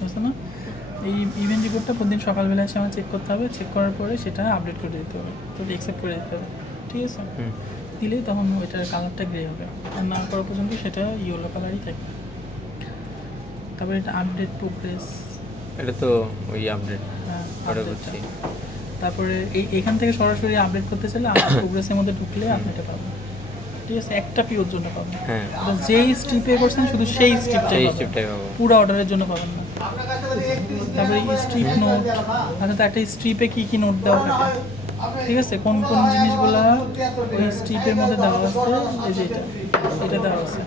বুঝছো না? এই ইভেন্ট রিপোর্টটা প্রতিদিন সকালবেলা এসে আমার চেক করতে হবে, চেক করার পরে সেটা আপডেট করে দিতে হবে, তো অ্যাকসেপ্ট করে দিতে হবে, ঠিক আছে? দিলেই তখন ওইটার কালারটা গ্রে হবে, আর না করা পর্যন্ত সেটা ইয়েলো কালারই থাকবে। তারপরে এটা আপডেট প্রোগ্রেস, এটা তো ওই আপডেট হ্যাঁ ওটা update বুঝছি। টা। তারপরে এখান থেকে সরাসরি আপডেট করতে চাইলে আপডেট প্রোগ্রেসের মধ্যে ঢুকলে আপনি এটা পাবেন, ঠিক আছে? একটা পিওর জন্য পাবেন, হ্যাঁ, যেই স্ট্রিপে করছেন শুধু সেই স্ট্রিপটাই সেই পাবেন, স্ট্রিপটাই পাবো। পুরো অর্ডারের জন্য পাবেন না। তারপরে স্ট্রিপ নোট, আচ্ছা তো একটা স্ট্রিপে কী কী নোট দেওয়া থাকে, ঠিক আছে? কোন কোন জিনিসগুলো ওই স্ট্রিপের মধ্যে দেওয়া আছে, এই যে এটা, এটা দেওয়া আছে।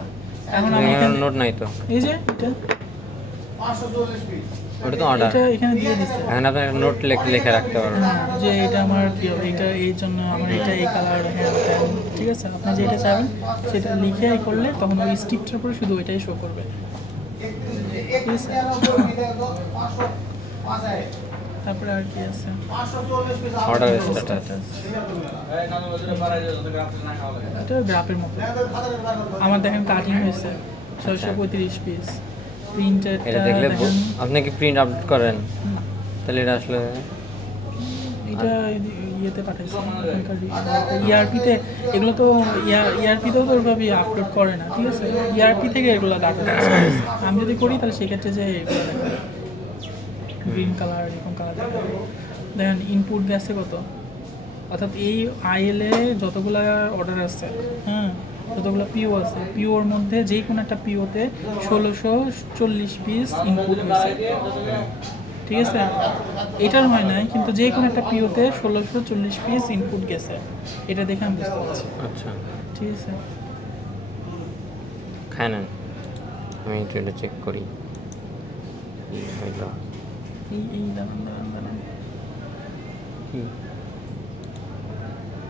এখন আমি এখানে নোট নাই তো, এই যে এটা, ওটা তো অর্ডার। এটা এখানে দিয়ে দিচ্ছে, এখন আপনার নোট লিখে রাখতে পারবেন। যে এটা আমার কী হবে, এটা এই জন্য আমার এটা এই কালার, হ্যাঁ তেমন, ঠিক আছে? আপনি যেটা চাবেন সেটা লিখে করলে তখন ওই স্ট্রিপটার উপরে শুধু ওইটাই শো করবে, ঠিক আছে? তারপরে আর কি আছে, অর্ডার স্ট্যাটাস। স্ট্যাটাস, এটা গ্রাফের মতো। আমার দেখেন কাটিং হয়েছে 635 পিস, প্রিন্টেডটা এটা দেখলে দেখেন, আপনি কি প্রিন্ট আপডেট করেন? তাহলে এটা আসলে এটা ইয়েতে পাঠাইছে ইআরপিতে, এগুলো তো ইআরপিতেও তো ওইভাবে আপলোড করে না, ঠিক আছে? ইআরপি থেকে এগুলো ডাটা আমি যদি করি তাহলে সেক্ষেত্রে যে গ্রিন কালার এরকম কালার দেখেন, ইনপুট গেছে কত, অর্থাৎ এই আইএলএ যতগুলা অর্ডার আছে, হ্যাঁ, যতগুলো পিও আছে, পিওর মধ্যে যে কোনো একটা পিওতে 1640 পিস ইনপুট হয়েছে, ঠিক আছে? এটার হয় নাই, কিন্তু যে কোনো একটা পিওতে 1640 পিস ইনপুট গেছে, এটা দেখে আমি বুঝতে পারছি, আচ্ছা ঠিক আছে? খায় নেন, আমি একটু এটা চেক করি। হইলো এই দাঁড়ান দাঁড়ান দাঁড়ান, কি?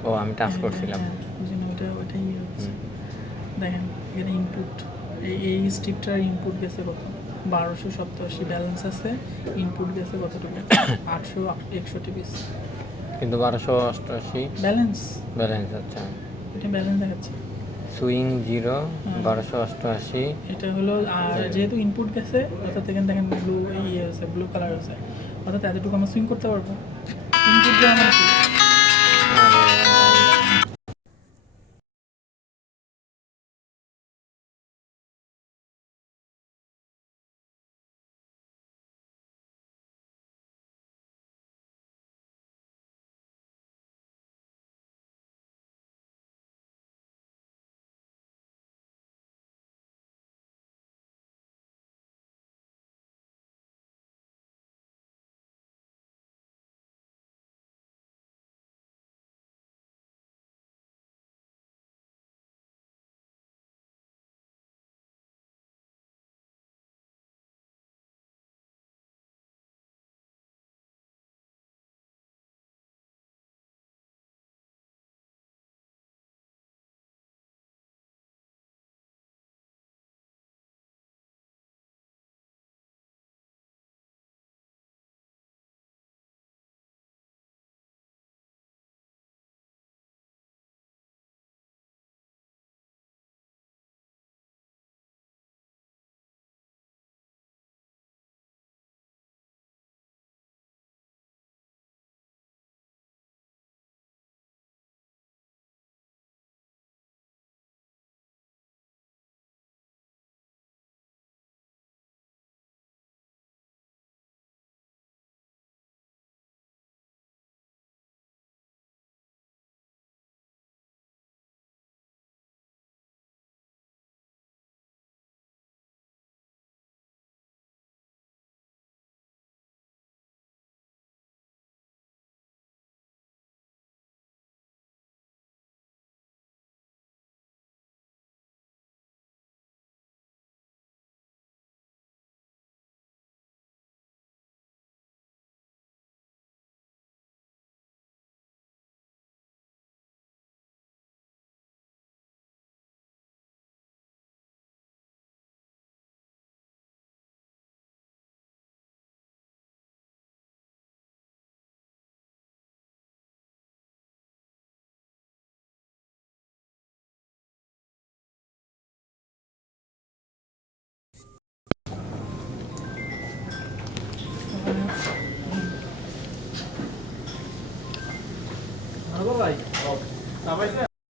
ও আমি টাচ করছিলাম। হ্যাঁ, ওই জন্য ওইটাই হচ্ছে। দেখেন এখানে ইনপুট, এই স্ট্রিপটার ইনপুট গেছে কত, 1287 ব্যালেন্স আছে, ইনপুট গেছে কতটুকু, 861 পিস কিন্তু 1288 ব্যালেন্স, ব্যালেন্স। আচ্ছা, এটা ব্যালেন্স দেখাচ্ছে, সুইং 0 1288। এটা হলো। আর যেহেতু ইনপুট গেছে অর্থাৎ এখানে দেখেন ব্লু ইয়ে আছে, ব্লু কালার আছে, অর্থাৎ এতটুকু আমরা সুইং করতে পারবো। ইনপুট দেওয়া মানে কি? ভাই